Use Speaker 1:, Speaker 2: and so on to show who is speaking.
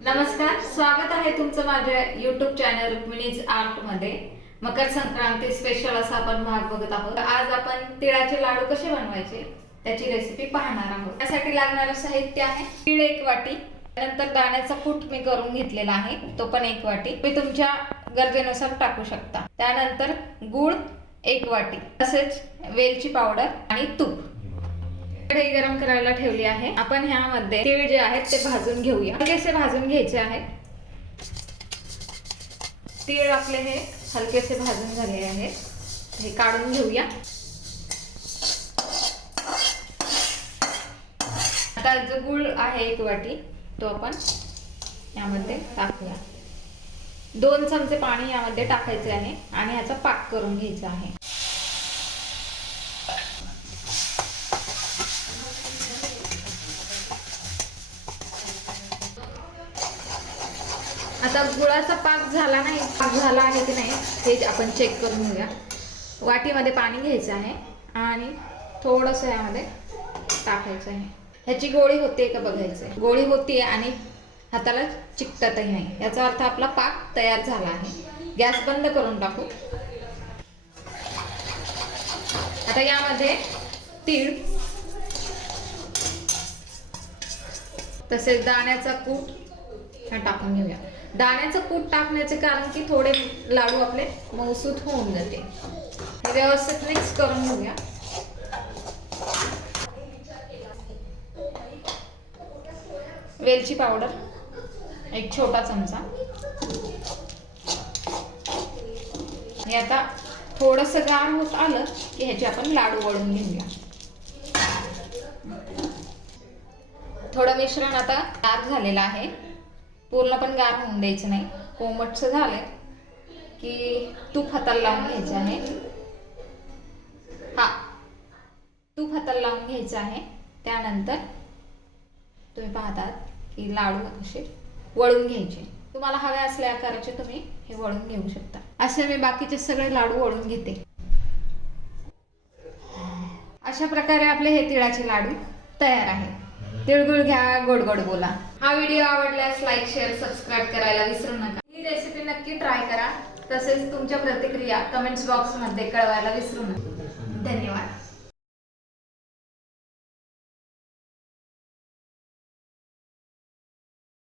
Speaker 1: नमस्कार स्वागत आहे तुमचं माझ्या युट्यूब चॅनल रुक्मिणीज आर्टमध्ये. मकर संक्रांती स्पेशल असा आपण भाग बघत आहोत. आज आपण तिळाचे लाडू कसे बनवायचे त्याची रेसिपी पाहणार आहोत. त्यासाठी लागणारं साहित्य आहे तीळ एक वाटी. नंतर दाण्याचा कूट मी करून घेतलेला आहे. तो पण एक वाटी. तुम्ही तुमच्या गरजेनुसार टाकू शकता. त्यानंतर गुळ एक वाटी. तसेच वेलची पावडर आणि तूप. कढई गरम करायला ठेवली आहे. आपण ह्यामध्ये तीळ जे आहेत ते भाजून घेऊया. हलकेसे भाजून घ्यायचे आहेत. तीळ आपले हे हलकेसे भाजून झाले आहेत. हे काढून घेऊया. आता जो गुळ आहे एक वाटी तो आपण यामध्ये टाकूया. दोन चमचे पाणी यामध्ये टाकायचे आहे आणि ह्याचा पाक करून घ्यायचा आहे. आता गुळाचा पाक झाला नाही पाक झाला आहे की नाही हे आपण चेक करून घेऊया. वाटीमध्ये पाणी घ्यायचं आहे आणि थोडंसं यामध्ये टाकायचं आहे. ह्याची गोळी होते का बघायचं आहे. गोळी होती आणि हाताला चिकटतही नाही. याचा अर्थ आपला पाक तयार झाला आहे. गॅस बंद करून टाकू. आता यामध्ये तीळ तसेच दाण्याचा कूट हा टाकून घेऊया. दाण्याचं कूट टाकण्याचे कारण की थोडे लाडू आपले मौसूत होऊन जाते. हे व्यवस्थित मिक्स करून घेऊया. वेलची पावडर एक छोटा चमचा. हे आता थोडस गार होत आलं की ह्याचे आपण लाडू वळून घेऊया. थोडं मिश्रण आता गार झालेलं आहे. पूर्ण पण गार होऊन द्यायचं नाही. कोमटचं झालंय की तूप हाताला लावून घ्यायचं आहे. हा. तूप हाताला लावून घ्यायचं आहे. त्यानंतर तुम्ही पाहतात की लाडू असे वळून घ्यायचे. तुम्हाला हव्या असल्या आकाराचे तुम्ही हे वळून घेऊ शकता. असे मी बाकीचे सगळे लाडू वळून घेते. अशा प्रकारे आपले हे तिळाचे लाडू तयार आहे तिळगुळ घ्या गोड गोड बोला. हा व्हिडिओ आवडल्यास लाईक शेअर सबस्क्राईब करायला विसरू नका. ही रेसिपी नक्की ट्राय करा. तसेच तुमच्या प्रतिक्रिया कमेंट्स बॉक्समध्ये कळवायला विसरू नका. धन्यवाद.